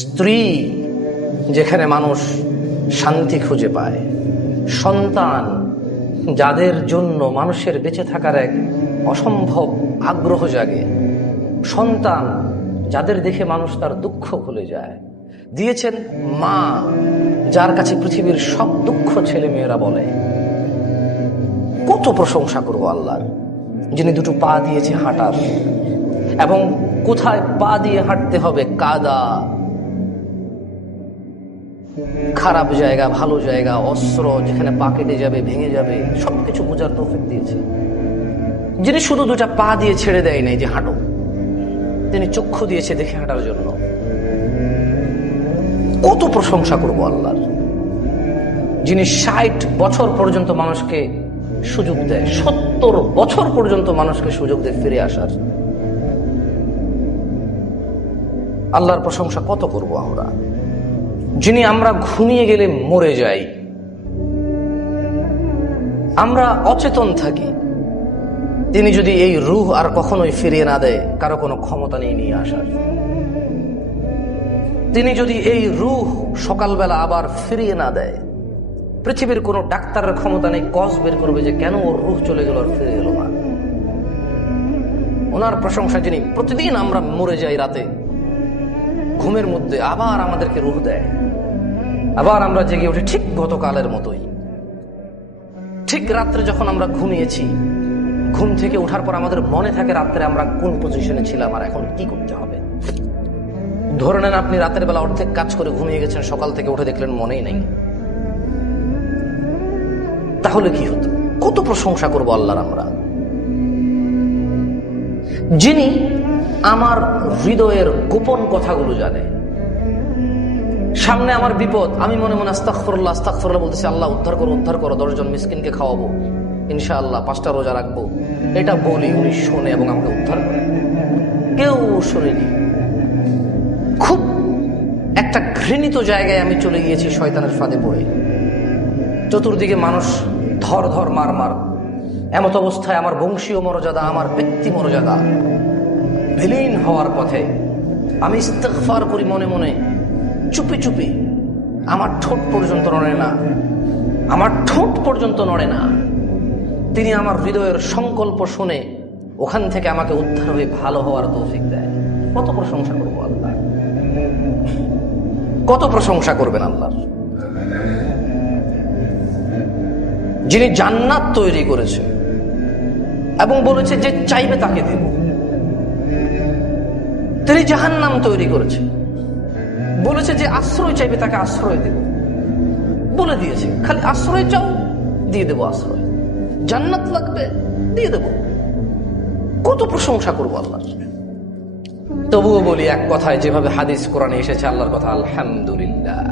স্ত্রী যেখানে মানুষ শান্তি খুঁজে পায়, সন্তান যাদের জন্য মানুষের বেঁচে থাকার এক অসম্ভব আগ্রহ জাগে, সন্তান যাদের দেখে মানুষ তার দুঃখ ভুলে যায়, দিয়েছেন মা যার কাছে পৃথিবীর সব দুঃখ ছেলে মেয়েরা বলে। কত প্রশংসা করবো আল্লাহর, যিনি দুটো পা দিয়েছে হাঁটার, এবং কোথায় পা দিয়ে হাঁটতে হবে, কাদা, খারাপ জায়গা, ভালো জায়গা, অস্ত্র যেখানে পা কেটে যাবে, ভেঙে যাবে, সবকিছু বোঝার তৌফিক দিয়েছে। যিনি শুধু দুটা পা দিয়ে ছেড়ে দেয় নাই যে হাঁটো, তিনি চক্ষু দিয়েছে দেখে হাঁটার জন্য। কত প্রশংসা করবো আল্লাহর, যিনি 60 বছর পর্যন্ত মানুষকে সুযোগ দেয়, 70 বছর পর্যন্ত মানুষকে সুযোগ দেয় ফিরে আসার। আল্লাহর প্রশংসা কত করব আমরা, যিনি আমরা ঘুমিয়ে গেলে মরে যাই, আমরা অচেতন থাকি, তিনি যদি এই রূহ আর কখনোই ফিরিয়ে না দেয়, কারো কোনো ক্ষমতা নেই নিয়ে আসার। তিনি যদি এই রূহ সকালবেলা আবার ফিরিয়ে না দেয়, পৃথিবীর কোনো ডাক্তারের ক্ষমতা নেই কজ বের করবে যে কেন ওর রূহ চলে গেল আর ফিরে এলো না। ওনার প্রশংসা, যিনি প্রতিদিন আমরা মরে যাই রাতে ঘুমের মধ্যে, আবার আমাদেরকে রূহ দেয়, আবার আমরা জেগে উঠি ঠিক গতকালের মতোই। ঠিক রাত্রে যখন আমরা ঘুমিয়েছি, ঘুম থেকে ওঠার পর আমাদের মনে থাকে রাত্রে আমরা কোন পজিশনে ছিলাম আর এখন কি করতে হবে। ধরে নেন আপনি রাতের বেলা অর্ধেক কাজ করে ঘুমিয়ে গেছেন, সকাল থেকে উঠে দেখলেন মনেই নেই, তাহলে কি হতো? কত প্রশংসা করবো আল্লাহর আমরা, যিনি আমার হৃদয়ের গোপন কথাগুলো জানে। সামনে আমার বিপদ, আমি মনে মনে আস্তাগফিরুল্লাহ আস্তাগফিরুল্লাহ বলতেছি, আল্লাহ উদ্ধার করো উদ্ধার করো, 10 জন মিসকিনকে খাওয়াবো ইনশাআল্লাহ, 5টা রোজা রাখবো, এটা বলি, উনি শোনে এবং আমাকে উদ্ধার করে। কেউ শোনেনি। খুব একটা ঘৃণিত জায়গায় আমি চলে গিয়েছি শয়তানের ফাঁদে পড়ে। চতুর্দিকে মানুষ ধর ধর মার মার, এমত অবস্থায় আমার বংশীয় মর্যাদা, আমার ব্যক্তি মর্যাদা বিলীন হওয়ার পথে। আমি ইস্তেগফার করি মনে মনে, চুপি চুপি, আমার ঠোঁট পর্যন্ত নড়ে না, আমার ঠোঁট পর্যন্ত নড়ে না। তিনি আমার হৃদয়ের সংকল্প শুনে ওখান থেকে আমাকে উদ্ধার হয়ে ভালো হওয়ার তৌফিক দেয়। কত প্রশংসা করবো আল্লাহ, কত প্রশংসা করবেন আল্লাহ, যিনি জান্নাত তৈরি করেছে এবং বলেছে যে চাইবে তাকে দেব। তিনি জাহান্নাম তৈরি করেছে, বলেছে যে আশ্রয় চাইবে তাকে আশ্রয় দেব। বলে দিয়েছে খালি আশ্রয় চাও, দিয়ে দেব আশ্রয়, জান্নাত লাগবে দিয়ে দেব। কত প্রশংসা করবো আল্লাহর। তবুও বলি এক কথায়, যেভাবে হাদিস কোরআনে এসেছে আল্লাহর কথা, আলহামদুলিল্লাহ।